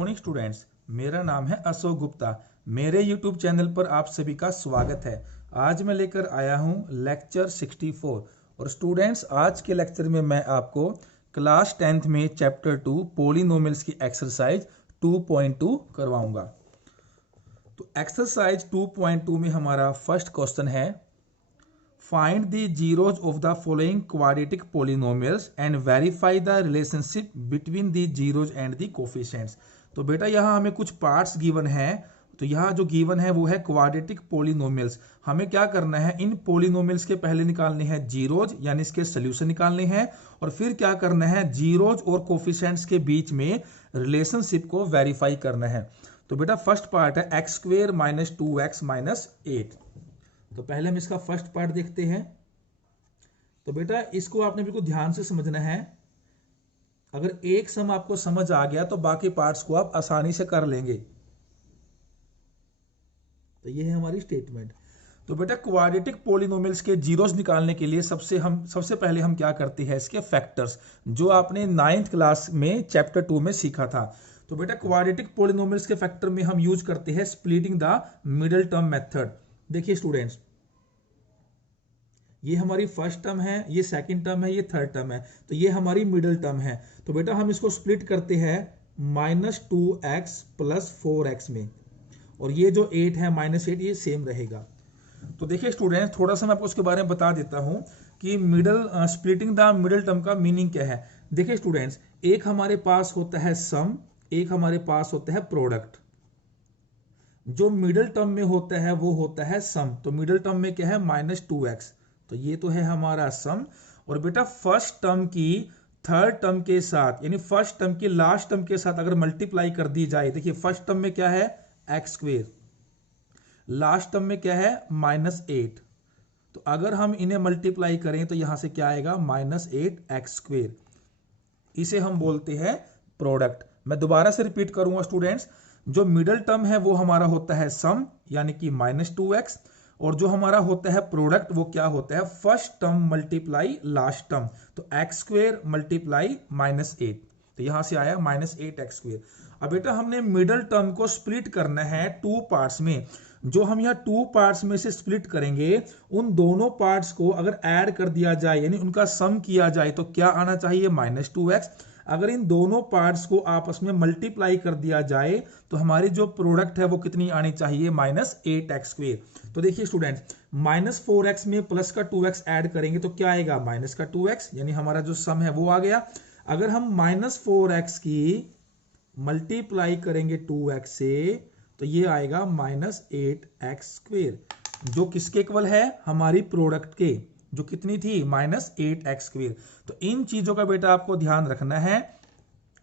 Morning students, मेरा नाम है अशोक गुप्ता। मेरे यूट्यूब चैनल पर आप सभी का स्वागत है। आज मैं लेकर आया हूं लेक्चर 64 और स्टूडेंट्स आज के लेक्चर में मैं आपको क्लास 10th में चैप्टर 2 पॉलिनोमियल्स की एक्सरसाइज 2.2 करवाऊंगा। तो एक्सरसाइज 2.2 में हमारा फर्स्ट क्वेश्चन है, find the zeros of the following quadratic polynomials and verify the relationship between the zeros and the coefficients. तो बेटा यहाँ हमें कुछ पार्ट्स गिवन है। तो यहाँ जो गिवन है वो है क्वाड्रेटिक पॉलिनोमियल्स। हमें क्या करना है, इन पॉलिनोमियल्स के पहले निकालने हैं जीरोज, यानी इसके सोल्यूशन निकालने हैं, और फिर क्या करना है, जीरोज और कोफिशिएंट्स के बीच में रिलेशनशिप को वेरीफाई करना है। तो बेटा फर्स्ट पार्ट है x square minus 2x minus 8। तो पहले हम इसका फर्स्ट पार्ट देखते हैं। तो बेटा इसको आपने बिल्कुल ध्यान से समझना है। अगर एक सम आपको समझ आ गया तो बाकी पार्ट्स को आप आसानी से कर लेंगे। तो ये है हमारी स्टेटमेंट। तो बेटा क्वाड्रेटिक पॉलिनोमियल्स के जीरोस निकालने के लिए सबसे पहले हम क्या करते हैं, इसके फैक्टर्स, जो आपने 9th क्लास में चैप्टर 2 में सीखा था। तो बेटा क्वाड्रेटिक पॉलिनोमियल्स के फैक्टर में हम यूज करते हैं splitting the middle term method. देखिए स्टूडेंट्स, ये हमारी फर्स्ट टर्म है, ये सेकंड टर्म है, ये थर्ड टर्म है, तो ये हमारी मिडिल टर्म है। तो बेटा हम इसको स्प्लिट करते हैं -2x प्लस 4x में, और ये जो 8 है -8 ये सेम रहेगा। तो देखिए स्टूडेंट्स, थोड़ा सा मैं आपको उसके बारे में बता देता हूं कि स्प्लिटिंग द मिडिल टर्म का मीनिंग क्या है। देखिए स्टूडेंट्स, एक हमारे पास होता है सम, एक हमारे पास होता है प्रोडक्ट। जो मिडिल टर्म में होता है वो होता है सम। तो मिडिल टर्म में क्या है, -2x, तो ये तो है हमारा सम। और बेटा फर्स्ट टर्म की थर्ड टर्म के साथ, यानी फर्स्ट टर्म की लास्ट टर्म के साथ अगर मल्टीप्लाई कर दी जाए, देखिए फर्स्ट टर्म में क्या है, एक्स स्क्वेयर, लास्ट टर्म में क्या है, -8। तो अगर हम इन्हें मल्टीप्लाई करें तो यहां से क्या आएगा, -8x स्क्वेयर। इसे हम बोलते हैं प्रोडक्ट। मैं दोबारा से रिपीट करूंगा स्टूडेंट्स, जो मिडिल टर्म है वो हमारा होता है सम, यानी कि -2x, और जो हमारा होता है प्रोडक्ट वो क्या होता है, first term multiply last term, तो एक्स स्क्वेयर मल्टीप्लाई -8। तो यहां से आया -8x स्क्वेयर। अब बेटा हमने मिडिल टर्म को स्प्लिट करना है 2 पार्ट्स में। जो हम यहाँ 2 पार्ट्स में से स्प्लिट करेंगे, उन दोनों पार्ट्स को अगर ऐड कर दिया जाए, यानी उनका सम किया जाए, तो क्या आना चाहिए, -2x। अगर इन दोनों पार्ट्स को आपस में मल्टीप्लाई कर दिया जाए तो हमारी जो प्रोडक्ट है वो कितनी आनी चाहिए, -8x स्क्वेयर। तो देखिए स्टूडेंट, -4x में प्लस का 2x ऐड करेंगे तो क्या आएगा, -2x, यानी हमारा जो सम है वो आ गया। अगर हम -4x की मल्टीप्लाई करेंगे 2x से तो ये आएगा -8x स्क्वेयर, जो किसके इक्वल है, हमारी प्रोडक्ट के, जो कितनी थी, -8x स्क्वेयर। तो इन चीजों का बेटा आपको ध्यान रखना है।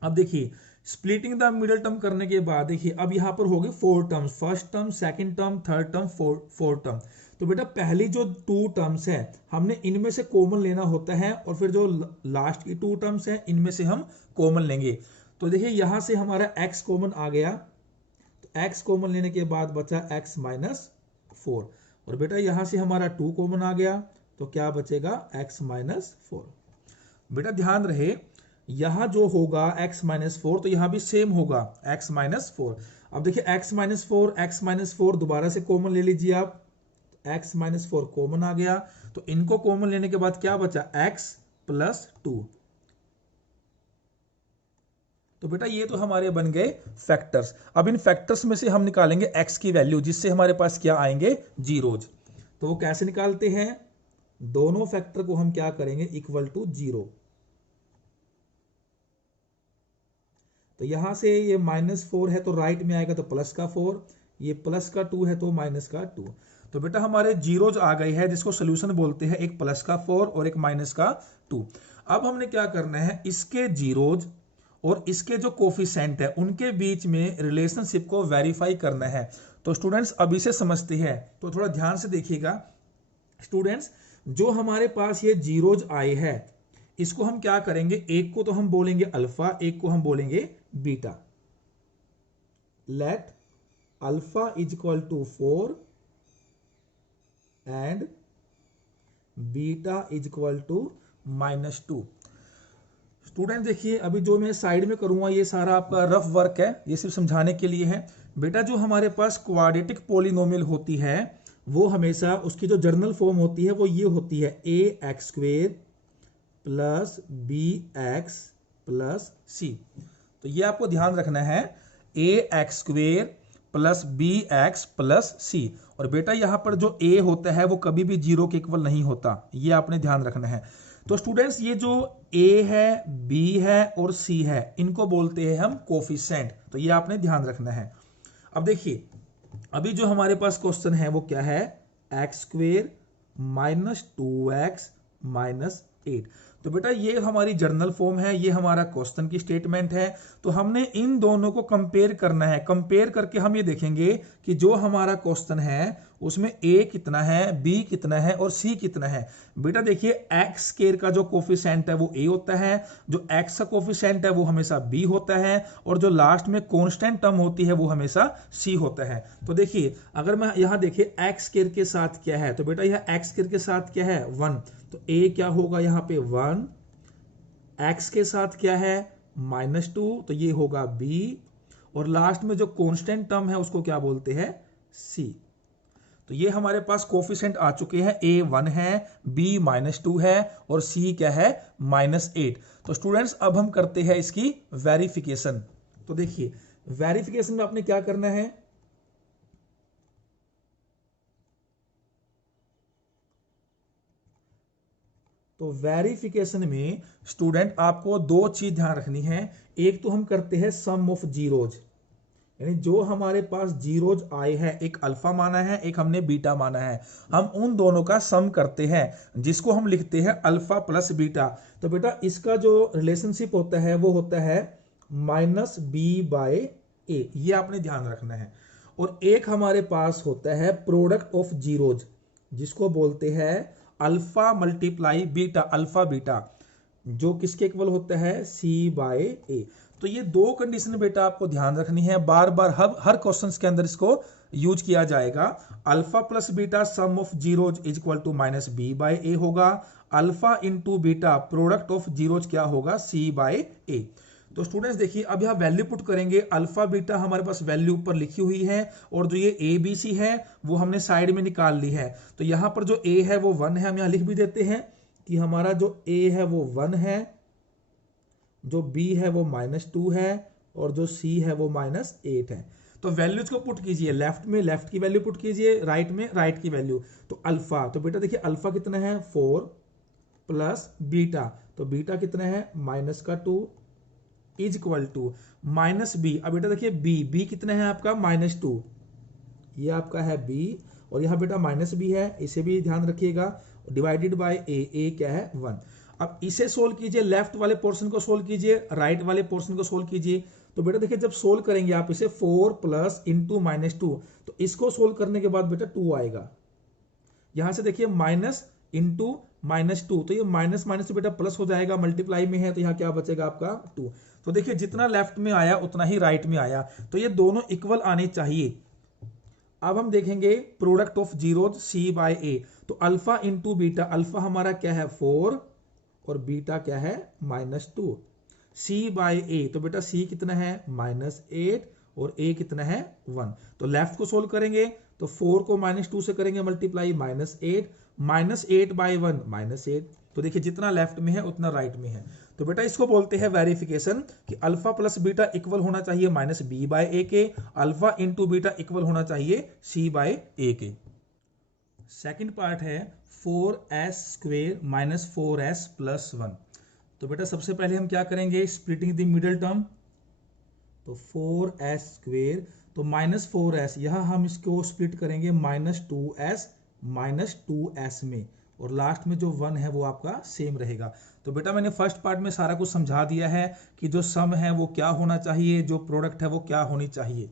अब देखिए स्प्लिटिंग द मिडिल टर्म करने के बाद देखिए अब यहां पर होगी 4 terms, first term, second term, third term, fourth term. तो बेटा पहली जो 2 टर्म्स है हमने इनमें से कॉमन लेना होता है, और फिर जो लास्ट की 2 टर्म्स है इनमें से हम कॉमन लेंगे। तो देखिए यहां से हमारा x कॉमन आ गया, तो x कॉमन लेने के बाद बचा x -4, और बेटा यहां से हमारा 2 कॉमन आ गया, तो क्या बचेगा, x -4। बेटा ध्यान रहे, यहां जो होगा x -4 तो यहां भी सेम होगा, x -4। अब देखिए x -4 दोबारा से कॉमन ले लीजिए आप, x -4 कॉमन आ गया, तो इनको कॉमन लेने के बाद क्या बचा, x +2। तो बेटा ये तो हमारे बन गए फैक्टर्स। अब इन फैक्टर्स में से हम निकालेंगे x की वैल्यू, जिससे हमारे पास क्या आएंगे, जीरोज। तो वो कैसे निकालते हैं, दोनों फैक्टर को हम क्या करेंगे, इक्वल टू 0। तो यहां से ये -4 है तो राइट में आएगा तो प्लस का 4, ये प्लस का 2 है तो माइनस का 2। तो बेटा हमारे जीरोज आ गए हैं, जिसको सोल्यूशन बोलते हैं, एक प्लस का 4 और एक माइनस का 2। अब हमने क्या करना है, इसके जीरोज और इसके जो कोफिशिएंट है उनके बीच में रिलेशनशिप को वेरीफाई करना है। तो स्टूडेंट्स अब इसे समझते हैं, तो थोड़ा ध्यान से देखिएगा स्टूडेंट्स। जो हमारे पास ये जीरोज आए हैं, इसको हम क्या करेंगे, एक को तो हम बोलेंगे अल्फा, एक को हम बोलेंगे beta. Let alpha is equal to 4 and beta is equal to -2। Student देखिए, अभी जो मैं साइड में करूंगा ये सारा आपका रफ वर्क है, ये सिर्फ समझाने के लिए है। बेटा जो हमारे पास क्वाड्रेटिक पॉलिनोमियल होती है वो हमेशा उसकी जो जर्नल फॉर्म होती है वो ये होती है A X square plus B X plus C. तो ये आपको ध्यान रखना है, A X square plus B X plus C. और बेटा यहां पर जो ए होता है वो कभी भी जीरो के इक्वल नहीं होता, ये आपने ध्यान रखना है। तो स्टूडेंट्स ये जो ए है, बी है और सी है, इनको बोलते हैं हम कोफिशिएंट, तो ये आपने ध्यान रखना है। अब देखिए, अभी जो हमारे पास क्वेश्चन है वो क्या है, x square minus 2x minus 8। तो बेटा ये हमारी जर्नल फॉर्म है, ये हमारा क्वेश्चन की स्टेटमेंट है। तो हमने इन दोनों को कंपेयर करना है। कंपेयर करके हम ये देखेंगे कि जो हमारा क्वेश्चन है उसमें a कितना है, b कितना है और c कितना है। बेटा देखिए, x स्क्वायर का जो कोफिशिएंट है वो a होता है, जो x का कोफिशिएंट है वो हमेशा b होता है, और जो लास्ट में कांस्टेंट टर्म होती है वो हमेशा c होता है। तो देखिए, अगर मैं यहां देखिए x स्क्वायर के साथ क्या है, तो बेटा यह x स्क्वायर के साथ क्या है 1, तो a क्या होगा यहाँ पे 1, x के साथ क्या है -2, तो ये होगा b, और लास्ट में जो कांस्टेंट टर्म है उसको क्या बोलते हैं c। तो ये हमारे पास कोफिशिएंट आ चुके हैं, a 1 है, b -2 है और c क्या है -8। तो स्टूडेंट्स अब हम करते हैं इसकी वेरिफिकेशन। तो देखिए, वेरिफिकेशन में आपने क्या करना है, तो वेरिफिकेशन में स्टूडेंट आपको दो चीज ध्यान रखनी है। एक तो हम करते हैं सम ऑफ जीरोज, यानी जो हमारे पास जीरोज आए हैं, एक अल्फा माना है, एक हमने बीटा माना है, हम उन दोनों का सम करते हैं, जिसको हम लिखते हैं अल्फा प्लस बीटा। तो बेटा इसका जो रिलेशनशिप होता है वो होता है -b/a, ये आपने ध्यान रखना है। और एक हमारे पास होता है प्रोडक्ट ऑफ जीरोज, जिसको बोलते हैं alpha multiply beta, alpha beta, जो किसके इक्वल होता है c/a। तो ये दो कंडीशन बेटा आपको ध्यान रखनी है, बार बार हर क्वेश्चन के अंदर इसको यूज किया जाएगा। Alpha plus beta sum of zeros is equal to -b/a होगा, alpha into beta product of zeros क्या होगा c/a। तो स्टूडेंट्स देखिए, अब यहां वैल्यू पुट करेंगे, अल्फा बीटा हमारे पास वैल्यू ऊपर लिखी हुई है, और जो ये ए बी सी है वो हमने साइड में निकाल ली है। तो यहां पर जो ए है वो 1 है, हम यहां लिख भी देते हैं कि हमारा जो ए है वो 1 है, जो b है वो -2 है, और जो c है वो -8 है। तो वैल्यूज को पुट कीजिए, लेफ्ट में लेफ्ट की वैल्यू पुट कीजिए, राइट में राइट की वैल्यू। तो अल्फा, तो बेटा देखिए अल्फा कितना है 4 प्लस बीटा, तो बीटा कितना है -2 इज इक्वल टू -b। अब बेटा देखिए b कितना है आपका -2, ये आपका है b, और यहां बेटा -b है, इसे भी ध्यान रखिएगा, डिवाइडेड बाय a क्या है 1। अब इसे सोल्व कीजिए, लेफ्ट वाले पोर्शन को सोल्व कीजिए, राइट वाले पोर्शन को सोल्व कीजिए। तो बेटा देखिए, जब सोल्व करेंगे आप इसे 4 प्लस इंटू -2, तो इसको सोल्व करने के बाद बेटा 2 आएगा। यहां से देखिए माइनस इंटू -2, तो ये माइनस माइनस बेटा प्लस हो जाएगा, मल्टीप्लाई में है, तो यहां क्या बचेगा आपका 2। तो देखिए जितना लेफ्ट में आया उतना ही राइट में आया, तो ये दोनों इक्वल आने चाहिए। अब हम देखेंगे प्रोडक्ट ऑफ जीरोज c/a। तो अल्फा इंटू बीटा, अल्फा हमारा क्या है 4 और बीटा क्या है -2, c/a। तो बेटा c कितना है -8 और a कितना है 1। तो लेफ्ट को सोल्व करेंगे, तो 4 को -2 से करेंगे मल्टीप्लाई, -8/1 -8। तो देखिए जितना लेफ्ट में है उतना राइट में है। तो बेटा इसको बोलते हैं वेरिफिकेशन, कि अल्फा प्लस बीटा इक्वल होना चाहिए -b/a के, अल्फा इंटू बीटा इक्वल होना चाहिए c/a के। सेकंड पार्ट है 4s square minus 4s plus 1। तो बेटा सबसे पहले हम क्या करेंगे, स्प्लिटिंग द मिडिल टर्म। तो 4s स्क्वेयर, तो -4s, यहां हम इसको स्प्लिट करेंगे -2s में, और लास्ट में जो 1 है वो आपका सेम रहेगा। तो बेटा मैंने फर्स्ट पार्ट में सारा कुछ समझा दिया है कि जो सम है वो क्या होना चाहिए, जो प्रोडक्ट है वो क्या होनी चाहिए।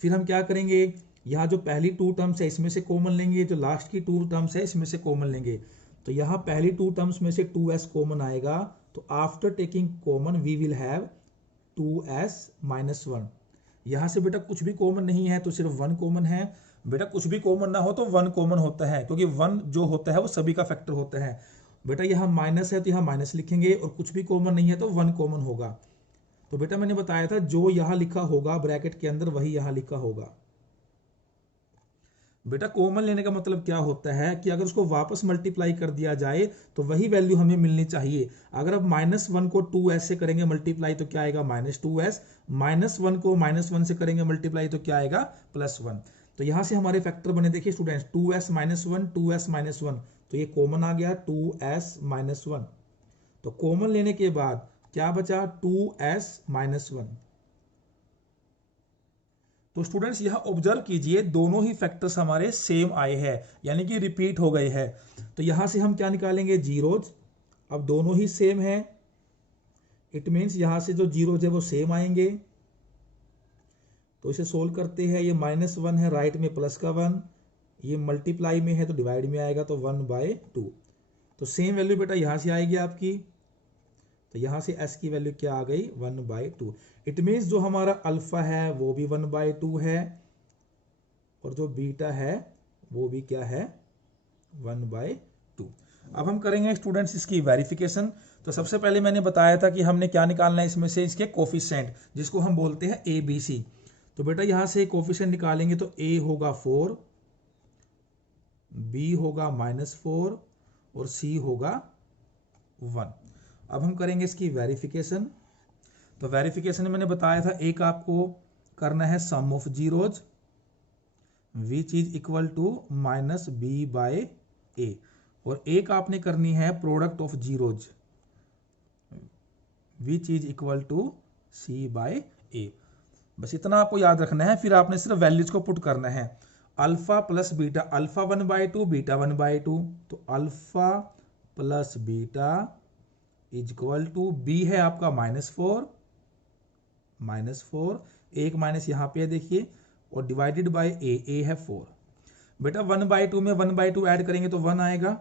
फिर हम क्या करेंगे, यहाँ जो पहली 2 टर्म्स है इसमें से कॉमन लेंगे, जो लास्ट की 2 टर्म्स है इसमें से कॉमन लेंगे। तो यहाँ पहली 2 टर्म्स में से 2s कॉमन आएगा, तो after taking common we will have 2s minus 1। यहाँ से बेटा कुछ भी कॉमन नहीं है तो सिर्फ 1 कॉमन है। बेटा कुछ भी कॉमन ना हो तो 1 कॉमन होता है, क्योंकि 1 जो होता है वो सभी का फैक्टर होता है। बेटा यहाँ माइनस है तो यहाँ माइनस लिखेंगे, और कुछ भी कॉमन नहीं है तो 1 कॉमन होगा। तो बेटा मैंने बताया था जो यहाँ लिखा होगा ब्रैकेट के अंदर वही यहाँ लिखा होगा। बेटा कॉमन लेने का मतलब क्या होता है कि अगर उसको वापस मल्टीप्लाई कर दिया जाए तो वही वैल्यू हमें मिलनी चाहिए। अगर आप -1 को 2s से करेंगे मल्टीप्लाई तो क्या आएगा -2s, -1 को -1 से करेंगे मल्टीप्लाई तो क्या आएगा +1। तो यहां से हमारे फैक्टर बने, देखिए स्टूडेंट्स, 2s - 1 2s - 1, तो ये कॉमन आ गया 2s - 1। तो कॉमन लेने के बाद क्या बचा 2s - 1। तो स्टूडेंट्स यहां ऑब्जर्व कीजिए दोनों ही फैक्टर्स हमारे सेम आए हैं, यानी कि रिपीट हो गए हैं। तो यहां से हम क्या निकालेंगे जीरोज। अब दोनों ही सेम है, इट मीन्स यहां से जो जीरोज है वो सेम आएंगे। तो इसे सोल्व करते हैं, ये -1 है राइट में प्लस का 1, ये मल्टीप्लाई में है तो डिवाइड में आएगा तो 1/2। तो सेम वैल्यू बेटा यहां से आएगी आपकी। तो यहां से s की वैल्यू क्या आ गई 1/2। इट मीन्स जो हमारा अल्फा है वो भी 1/2 है, और जो बीटा है वो भी क्या है 1/2। अब हम करेंगे स्टूडेंट्स इसकी वेरिफिकेशन। तो सबसे पहले मैंने बताया था कि हमने क्या निकालना है इसमें से, इसके कोफिशिएंट, जिसको हम बोलते हैं ABC। तो बेटा यहां से कोफिशिएंट निकालेंगे तो A होगा 4, B होगा -4 और C होगा 1। अब हम करेंगे इसकी वेरिफिकेशन। तो वेरिफिकेशन में मैंने बताया था एक आपको करना है sum of zeros which is equal to -b/a, और एक आपने करनी है product of zeros which is equal to c/a। बस इतना आपको याद रखना है, फिर आपने सिर्फ वैल्यूज को पुट करना है। Alpha plus beta, alpha 1/2 beta 1/2, तो alpha plus beta is equal to, b है आपका -4, एक माइनस यहाँ पे है देखिए, और डिवाइडेड बाय ए है 4। बेटा 1/2 में 1/2 ऐड करेंगे तो 1 आएगा।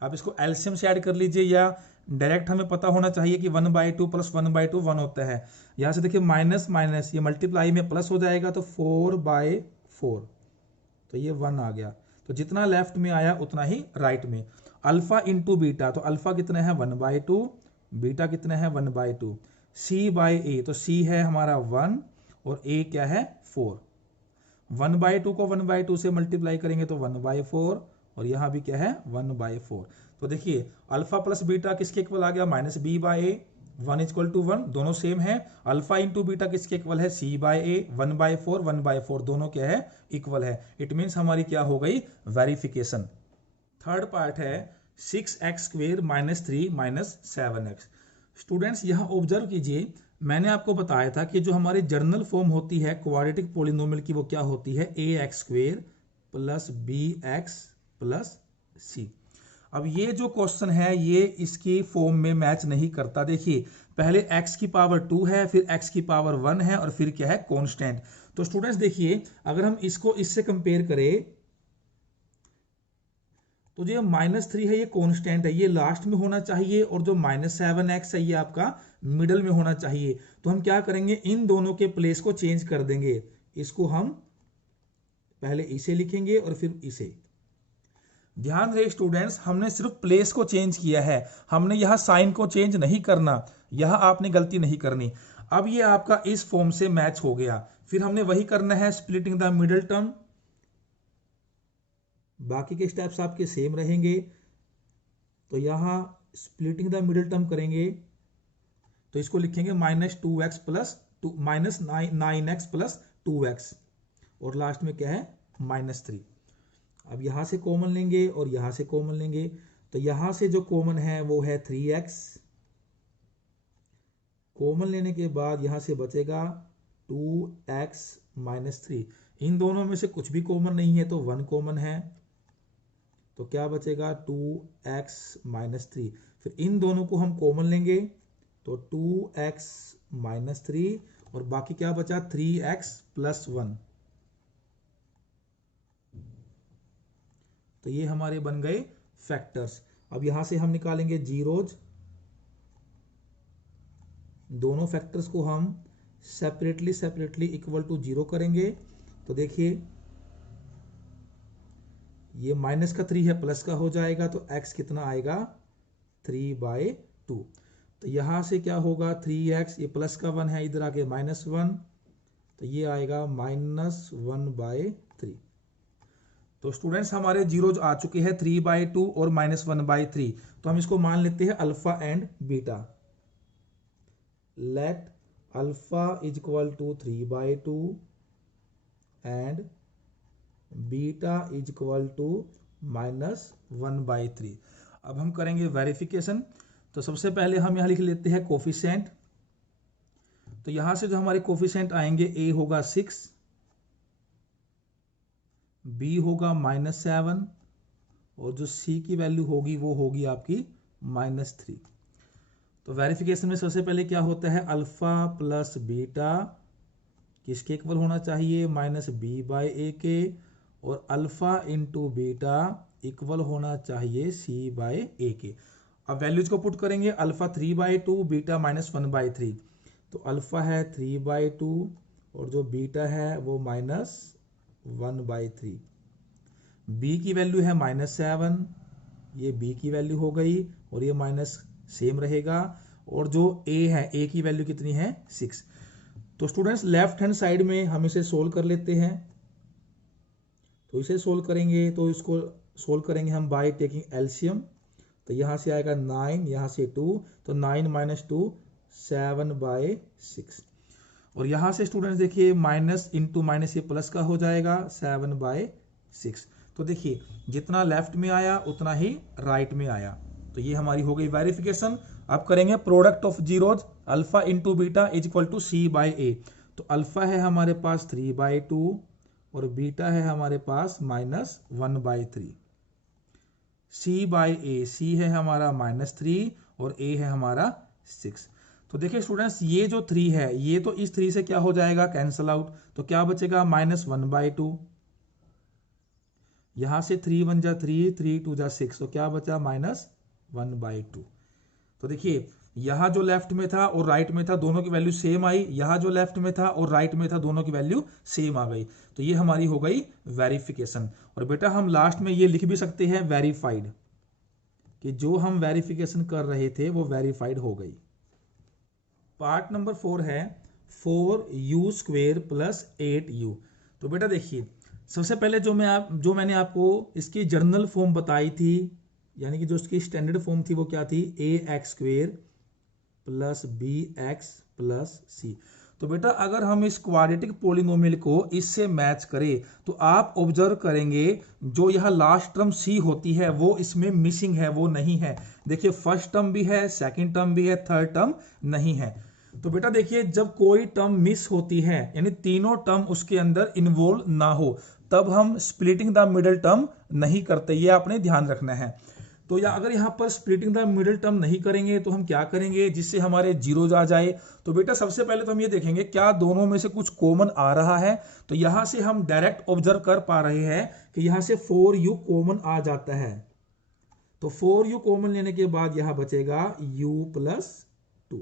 आप इसको एलसीएम से ऐड कर लीजिए, या डायरेक्ट हमें पता होना चाहिए कि 1/2 प्लस 1/2 1 होता है। यहां से देखिए माइनस माइनस ये मल्टीप्लाई में प्लस हो जाएगा तो 4/4, तो ये 1 आ गया। तो जितना लेफ्ट में आया उतना ही राइट में। अल्फा इंटू बीटा, तो अल्फा कितना है 1/2, बीटा कितना है 1/2। c/a, तो c है हमारा 1 और a क्या है 4। 1/2 को 1/2 से मल्टीप्लाई करेंगे तो 1/4, और यहां भी क्या है 1/4। तो देखिए अल्फा प्लस बीटा किसके इक्वल आ गया -b/a, 1 इक्वल टू 1, दोनों सेम है। अल्फा इंटू बीटा किसके इक्वल है c/a, 1/4 1/4, दोनों क्या है इक्वल है। इट मीन्स हमारी क्या हो गई वेरिफिकेशन। थर्ड पार्ट है 6x² -3 -7x। स्टूडेंट्स यहां ऑब्जर्व कीजिए, मैंने आपको बताया था कि जो हमारी जर्नल फॉर्म होती है क्वाड्रेटिक पॉलिनोमियल की वो क्या होती है ax² + bx + c। अब ये जो क्वेश्चन है ये इसकी फॉर्म में मैच नहीं करता। देखिए पहले x की पावर 2 है, फिर x की पावर 1 है, और फिर क्या है कांस्टेंट। तो स्टूडेंट्स देखिए अगर हम इसको इससे कंपेयर करें तो जो -3 है ये कांस्टेंट है, ये लास्ट में होना चाहिए, और जो -7x है ये आपका मिडल में होना चाहिए। तो हम क्या करेंगे, इन दोनों के प्लेस को चेंज कर देंगे। इसको हम पहले इसे लिखेंगे और फिर इसे। ध्यान रहे स्टूडेंट्स, हमने सिर्फ प्लेस को चेंज किया है, हमने यहां साइन को चेंज नहीं करना, यहां आपने गलती नहीं करनी। अब ये आपका इस फॉर्म से मैच हो गया, फिर हमने वही करना है स्प्लिटिंग द मिडिल टर्म। बाकी के स्टेप्स आपके सेम रहेंगे। तो यहां स्प्लिटिंग द मिडिल टर्म करेंगे तो इसको लिखेंगे -2x plus -9x plus 2x, और लास्ट में क्या है -3। अब यहां से कॉमन लेंगे और यहां से कॉमन लेंगे, तो यहां से जो कॉमन है वो है 3x। कॉमन लेने के बाद यहां से बचेगा 2x - 3। इन दोनों में से कुछ भी कॉमन नहीं है तो 1 कॉमन है, तो क्या बचेगा 2x - 3। फिर इन दोनों को हम कॉमन लेंगे तो 2x - 3, और बाकी क्या बचा 3x + 1। तो ये हमारे बन गए फैक्टर्स। अब यहां से हम निकालेंगे जीरोज। दोनों फैक्टर्स को हम सेपरेटली इक्वल टू 0 करेंगे। तो देखिए ये माइनस का 3 है, प्लस का हो जाएगा, तो x कितना आएगा 3/2। तो यहां से क्या होगा 3x, ये प्लस का 1 है, इधर आके -1, तो ये आएगा -1/3। तो स्टूडेंट्स हमारे जीरो आ चुके हैं 3/2 और -1/3। तो हम इसको मान लेते हैं alpha and beta. Let alpha is equal to 3/2 and beta is equal to -1/3। अब हम करेंगे वेरिफिकेशन। तो सबसे पहले हम यहां लिख लेते हैं कोफिशिएंट। तो यहां से जो हमारे कोफिशिएंट आएंगे, a होगा 6, b होगा -7 और जो c की वैल्यू होगी वो होगी आपकी -3। तो वेरिफिकेशन में सबसे पहले क्या होता है, अल्फा प्लस बीटा किसके इक्वल होना चाहिए, -b/a के, और अल्फा इंटू बीटा इक्वल होना चाहिए c/a के। अब वैल्यूज को पुट करेंगे, अल्फा 3/2, बीटा -1/3। तो अल्फा है 3/2 और जो बीटा है वो -1/3। b की वैल्यू है -7, ये b की वैल्यू हो गई और ये माइनस सेम रहेगा। और जो a है, a की वैल्यू कितनी है 6। तो स्टूडेंट्स लेफ्ट हैंड साइड में हम इसे सोल्व कर लेते हैं। तो इसे सोल्व करेंगे, तो इसको सोल्व करेंगे हम बाय टेकिंग एलसीएम। तो यहां से आएगा 9, यहां से 2, तो 9 - 2 7/6। और यहां से स्टूडेंट्स देखिए माइनस इंटू माइनस ये प्लस का हो जाएगा 7/6। तो देखिए जितना लेफ्ट में आया उतना ही राइट में आया। तो ये हमारी हो गई वेरिफिकेशन। अब करेंगे product of zeros, alpha into beta is equal to c/a। तो अल्फा है हमारे पास 3/2 और बीटा है हमारे पास -1/3। c/a, c है हमारा -3 और a है हमारा 6। तो देखिए स्टूडेंट्स ये जो 3 है ये तो इस 3 से क्या हो जाएगा, कैंसल आउट। तो क्या बचेगा -1/2। यहां से 3 1 जा 3, 3 2 जा 6, तो क्या बचा -1/2। तो देखिए यहां जो लेफ्ट में था और राइट में था दोनों की वैल्यू सेम आई, यहां जो लेफ्ट में था और राइट में था दोनों की वैल्यू सेम आ गई। तो ये हमारी हो गई वेरिफिकेशन। और बेटा हम लास्ट में ये लिख भी सकते हैं वेरीफाइड, कि जो हम वेरिफिकेशन कर रहे थे वो वेरीफाइड हो गई। पार्ट नंबर 4 है 4u² + 8u। तो बेटा देखिए सबसे पहले जो मैंने आपको इसकी जर्नल फॉर्म बताई थी, यानी कि जो इसकी स्टैंडर्ड फॉर्म थी वो क्या थी, ax² + bx + c। तो बेटा अगर हम इस क्वाड्रेटिक पोलिनोमियल को इससे मैच करें तो आप ऑब्जर्व करेंगे जो यह लास्ट टर्म c होती है वो इसमें मिसिंग है, वो नहीं है। देखिए फर्स्ट टर्म भी है, सेकंड टर्म भी है, थर्ड टर्म नहीं है। तो बेटा देखिए जब कोई टर्म मिस होती है यानी तीनों टर्म उसके अंदर इन्वॉल्व ना हो तब हम स्प्लिटिंग द मिडिल टर्म नहीं करते, ये आपने ध्यान रखना है। तो या अगर यहां पर स्प्लिटिंग द मिडिल टर्म नहीं करेंगे तो हम क्या करेंगे जिससे हमारे जीरोज आ जाए। तो बेटा सबसे पहले तो हम ये देखेंगे क्या दोनों में से कुछ कॉमन आ रहा है। तो यहां से हम डायरेक्ट ऑब्जर्व कर पा रहे हैं कि यहां से 4u कॉमन आ जाता है। तो 4u कॉमन लेने के बाद यहां बचेगा u + 2।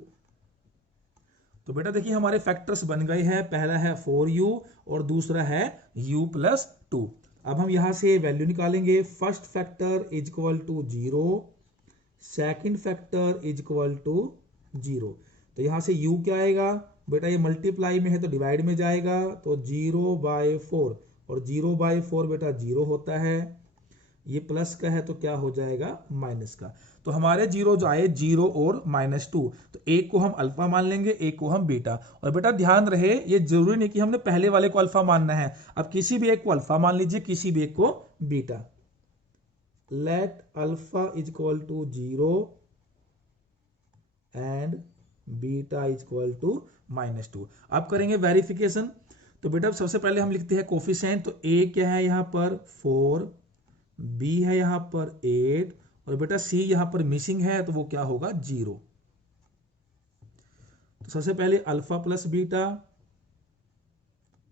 तो बेटा देखिए हमारे फैक्टर्स बन गए हैं, पहला है 4u और दूसरा है u + 2। अब हम यहां से वैल्यू निकालेंगे। First factor is equal to 0, second factor is equal to 0। तो यहां से u क्या आएगा, बेटा ये मल्टीप्लाई में है तो डिवाइड में जाएगा, तो 0/4 और 0/4 बेटा 0 होता है, ये प्लस का है तो क्या हो जाएगा माइनस का। तो हमारे जीरो जो आए 0 और -2, तो एक को हम अल्फा मान लेंगे, एक को हम बीटा। और बेटा ध्यान रहे ये जरूरी नहीं कि हमने पहले वाले को अल्फा मानना है, अब किसी भी एक को अल्फा मान लीजिए, किसी भी एक को beta. Let alpha is equal to 0 and beta is equal to -2। अब करेंगे वेरिफिकेशन। तो बेटा सबसे पहले हम लिखते हैं कोफिशिएंट। तो a क्या है यहां पर 4, b है यहां पर 8 और बेटा c यहां पर मिसिंग है तो वो क्या होगा 0। तो सबसे पहले alpha plus beta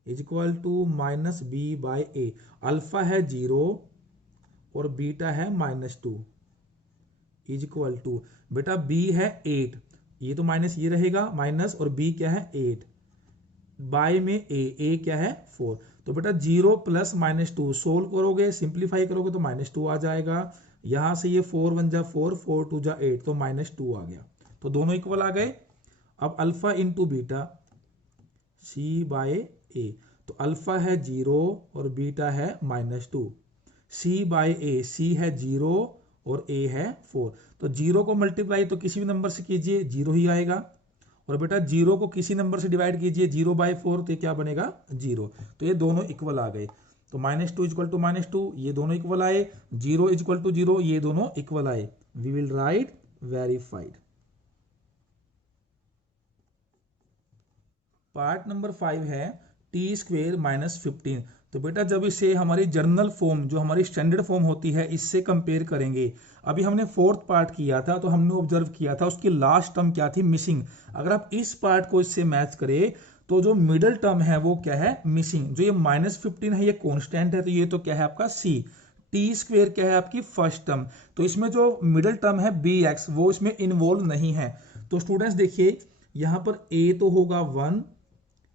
is equal to -b/a। Alpha है 0 और बीटा है -2 इज इक्वल टू, बेटा b है 8, ये तो माइनस ये रहेगा माइनस, और b क्या है 8, बाय में a क्या है 4। तो बेटा 0 प्लस -2 सोल्व करोगे, सिंप्लीफाई करोगे तो -2 आ जाएगा। यहां से ये 4 1 जा 4, 4 2 जा 8, तो -2 आ गया। तो दोनों इक्वल आ गए। अब अल्फा इंटू बीटा सी बाय ए, तो अल्फा है 0 और बीटा है -2। सी बाय ए, सी है 0 और ए है 4। तो 0 को मल्टीप्लाई तो किसी भी नंबर से कीजिए 0 ही आएगा, और बेटा 0 को किसी नंबर से डिवाइड कीजिए 0/4, तो ये क्या बनेगा 0। तो ये दोनों इक्वल आ गए। तो -2 इक्वल टू -2, ये दोनों इक्वल आए। 0 इक्वल टू 0, ये दोनों इक्वल आए। We will write verified. Part number 5 है t² - 15। तो बेटा जब इसे हमारी जर्नल फॉर्म, जो हमारी स्टैंडर्ड फॉर्म होती है, इससे कंपेयर करेंगे। अभी हमने 4th पार्ट किया था, तो हमने ऑब्जर्व किया था उसकी लास्ट टर्म क्या थी, मिसिंग। अगर आप इस पार्ट को इससे मैच करें तो जो मिडल टर्म है वो क्या है, मिसिंग। जो ये -15 है ये कॉन्स्टेंट है, तो ये तो क्या है आपका c। t² क्या है आपकी फर्स्ट टर्म। तो इसमें जो मिडल टर्म है bx, वो इसमें इन्वॉल्व नहीं है। तो स्टूडेंट्स देखिए, यहां पर a तो होगा 1,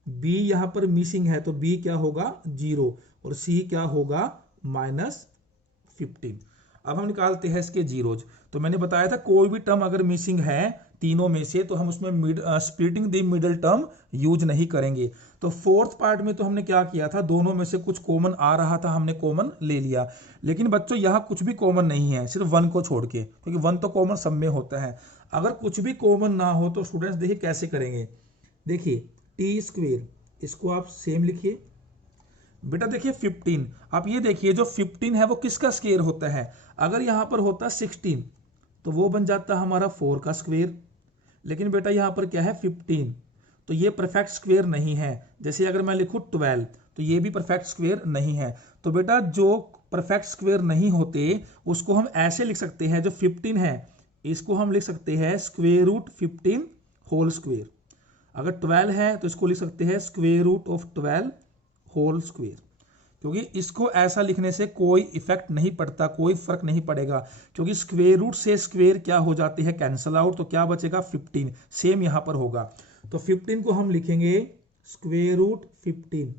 b यहां पर मिसिंग है तो b क्या होगा 0, और c क्या होगा -15। अब हम निकालते हैं इसके जीरोज। तो मैंने बताया था कोई भी टर्म अगर मिसिंग है तीनों में से, तो हम उसमें splitting the middle term use नहीं करेंगे। तो 4th पार्ट में तो हमने क्या किया था, दोनों में से कुछ कॉमन आ रहा था, हमने कॉमन ले लिया। लेकिन बच्चों यहाँ कुछ भी कॉमन नहीं है, सिर्फ 1 को छोड़ के, क्योंकि 1 तो कॉमन सब में होता है। अगर कुछ भी कॉमन ना हो तो स्टूडेंट्स देखिए कैसे करेंगे। देखिए t², इसको आप सेम लिखिए। बेटा देखिए 15, आप ये देखिए जो 15 है वो किसका स्क्वायर होता है। अगर यहां पर होता 16 तो वो बन जाता हमारा 4 का स्क्वायर। लेकिन बेटा यहां पर क्या है 15, तो ये परफेक्ट स्क्वायर नहीं है। जैसे अगर मैं लिखूं 12, तो ये भी परफेक्ट स्क्वायर नहीं है। तो बेटा जो परफेक्ट स्क्वायर नहीं होते उसको हम ऐसे लिख सकते हैं, जो 15 है इसको हम लिख सकते हैं √15 होल स्क्वायर। अगर 12 है तो इसको लिख सकते हैं √12 होल स्क्वायर। क्योंकि इसको ऐसा लिखने से कोई इफेक्ट नहीं पड़ता, कोई फर्क नहीं पड़ेगा, क्योंकि स्क्वायर रूट से स्क्वायर क्या हो जाते हैं, कैंसल आउट। तो क्या बचेगा 15, सेम यहां पर होगा। तो 15 को हम लिखेंगे √15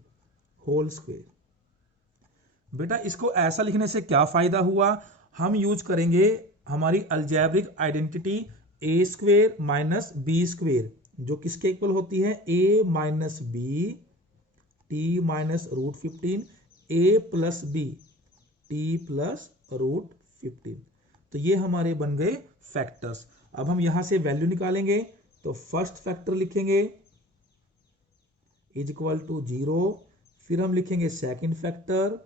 होल स्क्वायर। बेटा इसको ऐसा लिखने से क्या फायदा हुआ, हम यूज करेंगे हमारी अलजेब्रिक आइडेंटिटी a² - b², जो किसके इक्वल होती है, a - b t -√15 a + b t +√15। तो ये हमारे बन गए फैक्टर्स। अब हम यहां से वैल्यू निकालेंगे। तो फर्स्ट फैक्टर लिखेंगे =0, फिर हम लिखेंगे सेकंड फैक्टर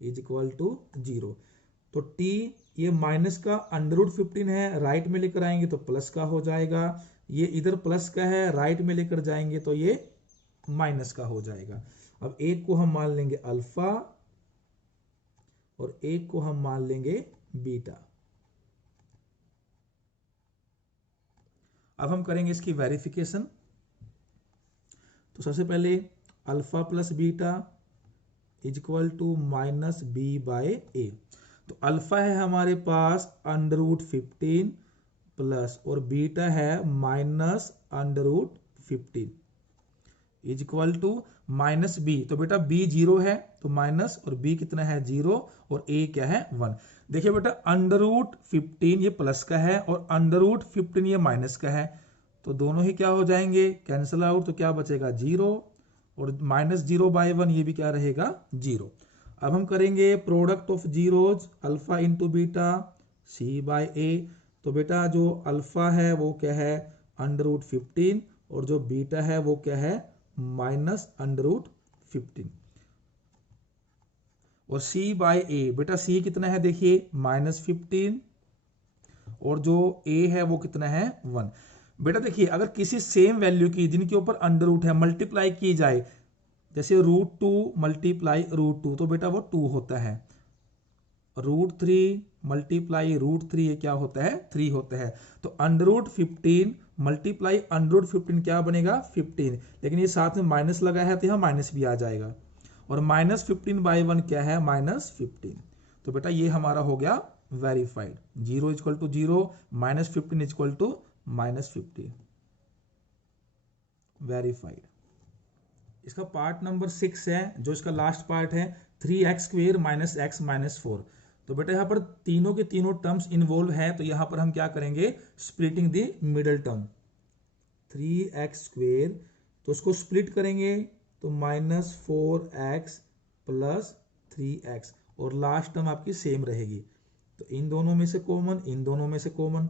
=0। तो t ये माइनस का √15 है, राइट में लेकर आएंगे तो प्लस का हो जाएगा। ये इधर प्लस का है, राइट में लेकर जाएंगे तो ये माइनस का हो जाएगा। अब एक को हम मान लेंगे अल्फा और एक को हम मान लेंगे बीटा। अब हम करेंगे इसकी वेरिफिकेशन। तो सबसे पहले अल्फा प्लस बीटा =-b/a। तो अल्फा है हमारे पास √15 प्लस, और बीटा है -√15 -b। तो बेटा b 0 है तो माइनस, और b कितना है 0, और a क्या है 1। देखिए बेटा √15 ये प्लस का है और √15 ये माइनस का है, तो दोनों ही क्या हो जाएंगे, कैंसल आउट। तो क्या बचेगा 0, और -0/1 ये भी क्या रहेगा 0। अब हम करेंगे product of zeros, alpha into beta c/a। तो बेटा जो अल्फा है वो क्या है √15, और जो बीटा है वो क्या है -√15। और c/a, बेटा c कितना है देखिए -15, और जो a है वो कितना है 1। बेटा देखिए अगर किसी सेम वैल्यू की जिनके ऊपर अंडर है मल्टीप्लाई की जाए, जैसे √2 मल्टीप्लाई √2, तो बेटा वो 2 होता है। √3 मल्टीप्लाई √3 ये क्या होता है 3 होता है। तो √15 मल्टीप्लाई √15 क्या बनेगा 15, लेकिन ये साथ में माइनस लगा है तो यहाँ माइनस भी आ जाएगा। और -15/1 क्या है -15। तो बेटा ये हमारा हो गया वेरीफाइड। 0 = 0, -15 = -15 वेरीफाइड। इसका पार्ट नंबर 6 है, जो इसका लास्ट पार्ट है 3x² माइनस एक्स माइनस 4। तो बेटा यहाँ पर तीनों के तीनों टर्म्स इन्वॉल्व है, तो यहाँ पर हम क्या करेंगे, splitting the middle term 3x², तो उसको स्प्लिट करेंगे तो -4x प्लस 3x, और लास्ट टर्म आपकी सेम रहेगी। तो इन दोनों में से कॉमन, इन दोनों में से कॉमन,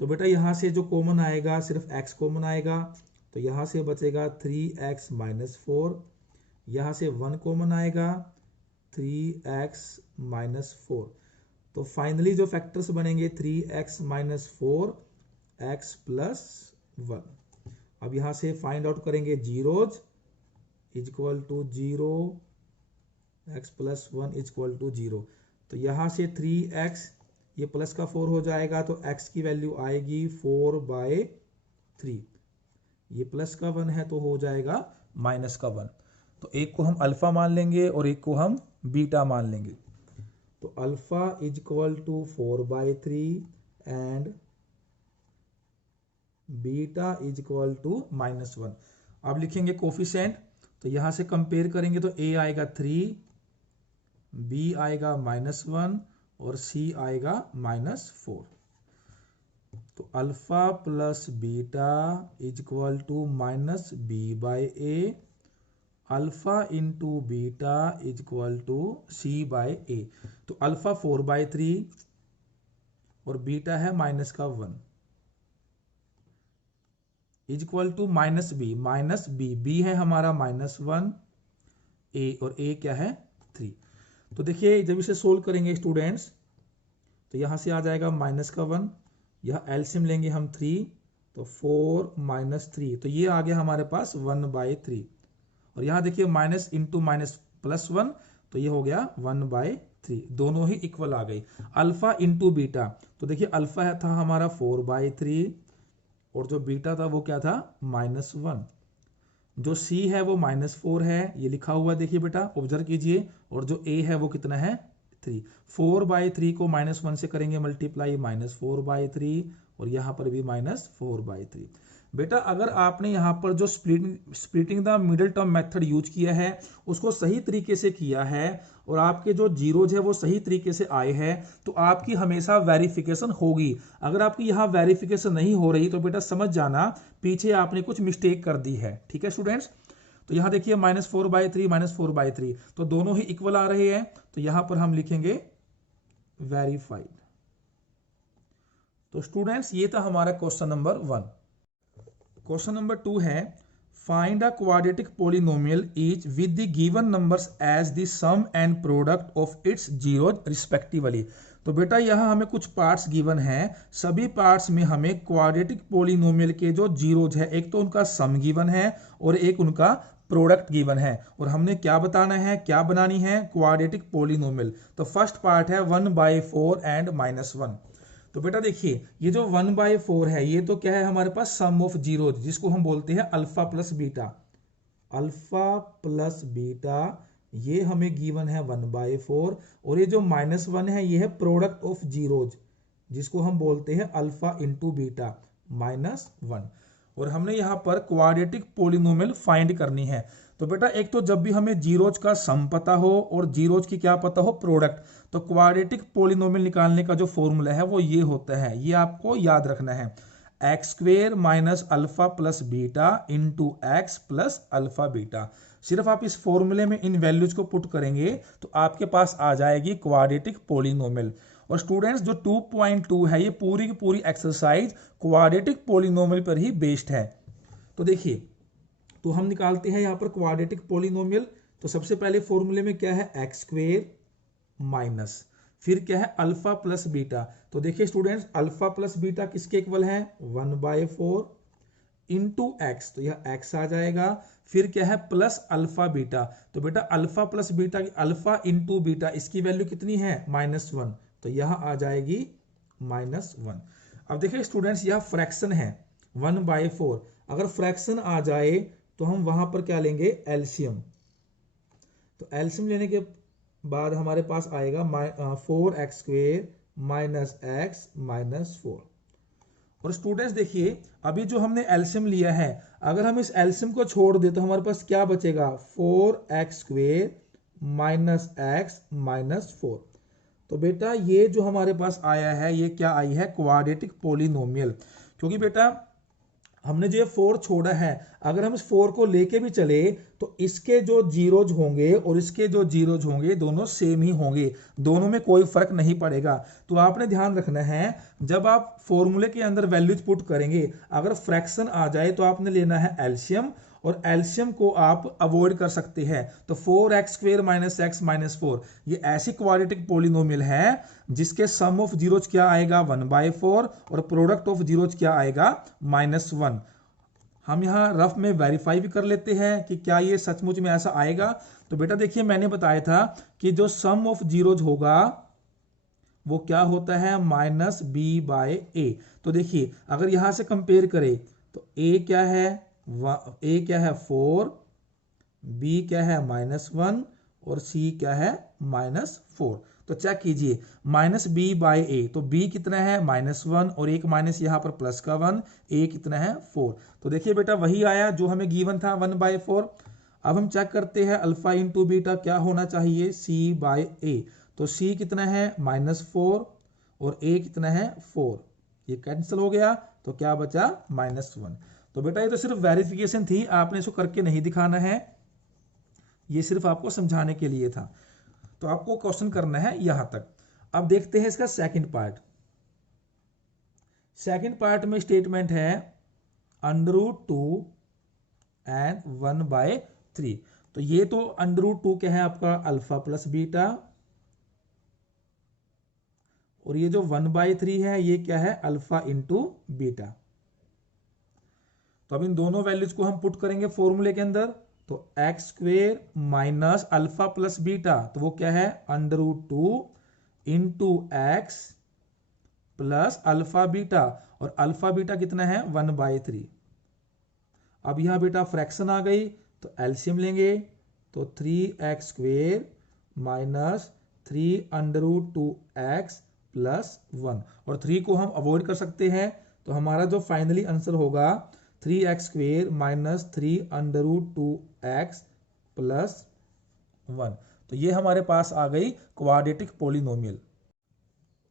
तो बेटा यहाँ से जो कॉमन आएगा सिर्फ x कॉमन आएगा, तो यहाँ से बचेगा 3x माइनस 4, यहाँ से 1 कॉमन आएगा 3x माइनस 4। तो फाइनली जो फैक्टर्स बनेंगे 3x माइनस 4 x प्लस 1। अब यहाँ से फाइंड आउट करेंगे zeros, is equal to 0, x plus 1 is equal to 0। तो यहाँ से 3x, ये प्लस का 4 हो जाएगा, तो x की वैल्यू आएगी 4/3। ये प्लस का 1 है तो हो जाएगा माइनस का 1। तो एक को हम अल्फा मान लेंगे और एक को हम बीटा मान लेंगे। तो alpha is equal to 4/3 and beta is equal to -1। अब लिखेंगे कोफिशिएंट, तो यहां से कंपेयर करेंगे तो a आएगा 3, b आएगा -1 और c आएगा -4। तो alpha plus beta is equal to -b/a, alpha into beta is equal to c/a। तो अल्फा 4/3 और बीटा है -1 is equal to -b, b है हमारा -1, a और a क्या है 3। तो देखिए जब इसे सोल्व करेंगे स्टूडेंट्स, तो यहां से आ जाएगा -1, यह एलसीएम लेंगे हम 3, तो 4 - 3, तो ये आ गया हमारे पास 1/3। और यहाँ देखिए माइनस इंटू माइनस +1, तो ये हो गया 1/3, दोनों ही इक्वल आ गई। अल्फा इंटू बीटा, तो देखिए अल्फा था हमारा 4/3 और जो बीटा था वो क्या था -1। जो c है वो -4 है, ये लिखा हुआ देखिए बेटा, ऑब्जर्व कीजिए। और जो a है वो कितना है 3। 4/3 को -1 से करेंगे मल्टीप्लाई, -4/3, और यहाँ पर भी -4/3। बेटा अगर आपने यहाँ पर जो splitting the middle term method use किया है उसको सही तरीके से किया है और आपके जो जीरोज है वो सही तरीके से आए हैं, तो आपकी हमेशा वेरिफिकेशन होगी। अगर आपकी यहाँ वेरिफिकेशन नहीं हो रही तो बेटा समझ जाना पीछे आपने कुछ मिस्टेक कर दी है। ठीक है स्टूडेंट्स, तो यहाँ देखिए -4/3 -4/3, तो दोनों ही इक्वल आ रहे हैं, तो यहाँ पर हम लिखेंगे वेरीफाइड। तो स्टूडेंट्स ये था हमारा क्वेश्चन नंबर 1। क्वेश्चन नंबर 2 है, find a quadratic polynomial each with the given numbers as the sum and product of its zeros respectively. तो बेटा यहाँ हमें कुछ पार्ट्स गिवन हैं, सभी पार्ट्स में हमें क्वाड्रेटिक पॉलिनोमियल के जो जीरोज है, एक तो उनका सम गिवन है और एक उनका प्रोडक्ट गिवन है, और हमने क्या बताना है, क्या बनानी है, क्वाड्रेटिक पॉलिनोमियल। तो फर्स्ट पार्ट है 1/4 एंड -1। तो बेटा देखिए ये जो 1/4 है ये तो क्या है हमारे पास सम ऑफ जीरोज, जिसको हम बोलते हैं alpha plus beta. Alpha plus beta ये हमें गिवन है 1/4, और ये जो -1 है ये है प्रोडक्ट ऑफ जीरोज, जिसको हम बोलते हैं अल्फा इंटू बीटा -1। और हमने यहाँ पर क्वाड्रेटिक पॉलिनोमियल फाइंड करनी है। तो बेटा एक तो जब भी हमें जीरोज का सम पता हो और जीरोज की क्या पता हो प्रोडक्ट, तो क्वाड्रेटिक पॉलिनोमियल निकालने का जो फॉर्मूला है वो ये होता है, ये आपको याद रखना है, x² minus alpha plus beta into x plus alpha beta. सिर्फ आप इस फॉर्मूले में इन वैल्यूज को पुट करेंगे तो आपके पास आ जाएगी क्वाड्रेटिक पॉलिनोमियल। और स्टूडेंट्स जो 2.2 है ये पूरी की पूरी एक्सरसाइज क्वाड्रेटिक पॉलिनोमियल पर ही बेस्ड है। तो देखिए, तो हम निकालते हैं यहाँ पर क्वाड्रेटिक पॉलिनोमियल। तो सबसे पहले फॉर्मूले में क्या है, x² माइनस, फिर क्या है अल्फा प्लस बीटा। तो देखिए स्टूडेंट्स अल्फा प्लस बीटा किसके इक्वल है 1/4 इंटू एक्स, तो यह x आ जाएगा, फिर क्या है प्लस अल्फा बीटा। तो बेटा अल्फा प्लस बीटा की अल्फा इंटू बीटा इसकी वैल्यू कितनी है -1, तो यह आ जाएगी -1। अब देखिए स्टूडेंट्स यह फ्रैक्शन है 1/4, अगर फ्रैक्शन आ जाए तो हम वहां पर क्या लेंगे एलसीएम। तो एलसीएम लेने के बाद हमारे पास आएगा 4x² माइनस x माइनस 4। और स्टूडेंट्स देखिए, अभी जो हमने एलसीएम लिया है, अगर हम इस एलसीएम को छोड़ दे तो हमारे पास क्या बचेगा, 4x² माइनस एक्स माइनस 4। तो बेटा ये जो हमारे पास आया है, ये क्या आई है, क्वाड्रेटिक पोलिनोमियल। क्योंकि बेटा हमने जो ये 4 छोड़ा है, अगर हम इस 4 को लेके भी चले तो इसके जो जीरोज होंगे और इसके जो जीरोज होंगे दोनों सेम ही होंगे, दोनों में कोई फर्क नहीं पड़ेगा। तो आपने ध्यान रखना है, जब आप फॉर्मूले के अंदर वैल्यूज पुट करेंगे, अगर फ्रैक्शन आ जाए तो आपने लेना है एलसीएम, और एलसीएम को आप अवॉइड कर सकते हैं। तो 4x² माइनस एक्स माइनस 4 ये ऐसी क्वाड्रेटिक पोलिनोमियल है जिसके सम ऑफ जीरोज क्या आएगा, 1/4, और प्रोडक्ट ऑफ जीरोज क्या आएगा, -1। हम यहाँ रफ में वेरीफाई भी कर लेते हैं कि क्या ये सचमुच में ऐसा आएगा। तो बेटा देखिए, मैंने बताया था कि जो सम ऑफ जीरोज होगा वो क्या होता है, -b/a। तो देखिए अगर यहां से कंपेयर करें तो a क्या है, a क्या है 4, b क्या है -1, और c क्या है -4। तो चेक कीजिए, -b/a, तो b कितना है -1, और एक माइनस यहाँ पर प्लस का 1, a कितना है 4। तो देखिए बेटा वही आया जो हमें गिवन था, 1/4। अब हम चेक करते हैं अल्फा इंटू बीटा क्या होना चाहिए, c/a। तो c कितना है -4, और a कितना है 4, ये कैंसिल हो गया, तो क्या बचा, -1। तो बेटा ये तो सिर्फ वेरिफिकेशन थी, आपने इसको करके नहीं दिखाना है, ये सिर्फ आपको समझाने के लिए था। तो आपको क्वेश्चन करना है यहां तक। अब देखते हैं इसका सेकंड पार्ट। सेकंड पार्ट में स्टेटमेंट है √2 एंड 1/3। तो ये तो √2 क्या है आपका, अल्फा प्लस बीटा, और ये जो 1/3 है ये क्या है, अल्फा इंटू बीटा। तो अब इन दोनों वैल्यूज को हम पुट करेंगे फॉर्मूले के अंदर। तो x² minus alpha plus beta, तो वो क्या है, √2 into x plus alpha beta, और अल्फा बीटा कितना है, 1/3। अब यहां बेटा फ्रैक्शन आ गई, तो एलसीएम लेंगे, तो 3x² माइनस 3√2x प्लस 1, और 3 को हम अवॉइड कर सकते हैं। तो हमारा जो फाइनली आंसर होगा 3x² माइनस 3√2x प्लस 1। तो ये हमारे पास आ गई quadratic polynomial.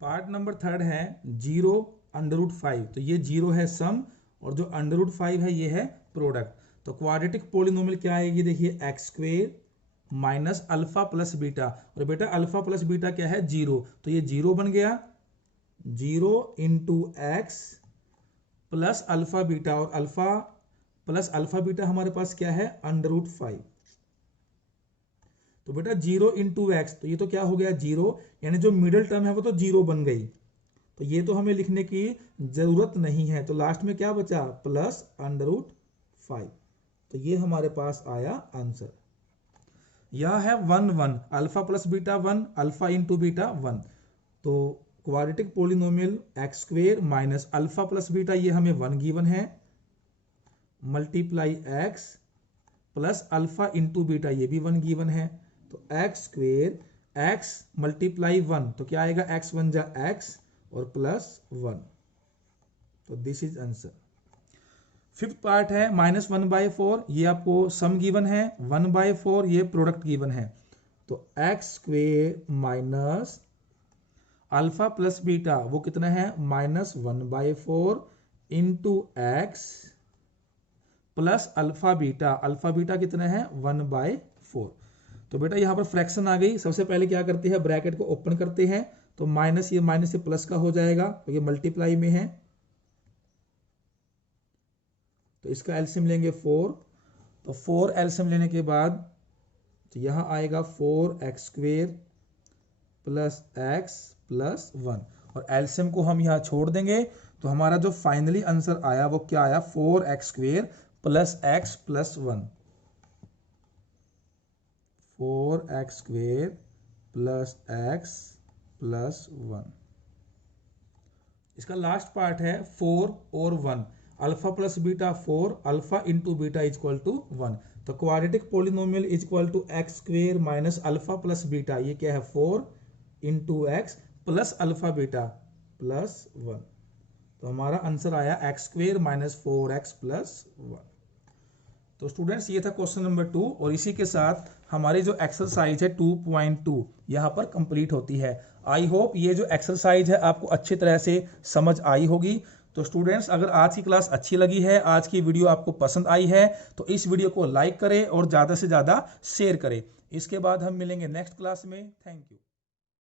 Part number third है 0√5। तो ये 0 है सम, और जो √5 है ये है प्रोडक्ट। तो क्वाड्रेटिक पोलिनोमियल क्या आएगी, देखिए x² minus alpha plus beta, और बेटा अल्फा प्लस बीटा क्या है, 0, तो ये 0 बन गया, 0 into x plus alpha beta, और अल्फा प्लस अल्फा बीटा हमारे पास क्या है, √5। तो बेटा 0 इंटू एक्स, तो ये तो क्या हो गया 0, यानी जो मिडिल टर्म है वो तो 0 बन गई, तो ये तो हमें लिखने की जरूरत नहीं है। तो लास्ट में क्या बचा, प्लस √5। तो ये हमारे पास आया आंसर। यह है 1 alpha plus beta 1, alpha into beta 1। तो quadratic polynomial x² minus alpha plus beta, ये हमें 1 गिवन है, multiply x plus alpha into beta, ये भी 1 गिवन है। तो x² x मल्टीप्लाई 1, तो क्या आएगा, x 1 जा x और प्लस 1। तो this is answer. Fifth part है -1/4, ये आपको सम गिवन है, 1/4 ये प्रोडक्ट गिवन है। तो x² minus alpha plus beta वो कितना है, -1/4 into x plus alpha beta कितना है, 1/4। तो बेटा यहां पर फ्रैक्शन आ गई, सबसे पहले क्या करते हैं, ब्रैकेट को ओपन करते हैं, तो माइनस ये प्लस का हो जाएगा, तो ये मल्टीप्लाई में है, तो इसका एलसीएम लेंगे 4। तो 4 एलसीएम लेने के बाद तो यहां आएगा 4x² प्लस x प्लस 1, और एलसीएम को हम यहां छोड़ देंगे, तो हमारा जो फाइनली आंसर आया वो क्या आया, 4x² plus x plus 1, 4x² plus x plus 1। इसका लास्ट पार्ट है 4 और 1, alpha plus beta 4, alpha into beta is equal to 1। तो quadratic polynomial is equal to x² minus alpha plus beta, ये क्या है 4 into x plus alpha beta plus 1। तो हमारा answer आया x² - 4x + 1। तो स्टूडेंट्स ये था क्वेश्चन नंबर 2 और इसी के साथ हमारी जो एक्सरसाइज है 2.2 यहाँ पर कंप्लीट होती है। आई होप ये जो एक्सरसाइज है आपको अच्छी तरह से समझ आई होगी। तो स्टूडेंट्स अगर आज की क्लास अच्छी लगी है, आज की वीडियो आपको पसंद आई है, तो इस वीडियो को लाइक करें और ज़्यादा से ज़्यादा शेयर करें। इसके बाद हम मिलेंगे नेक्स्ट क्लास में। Thank you.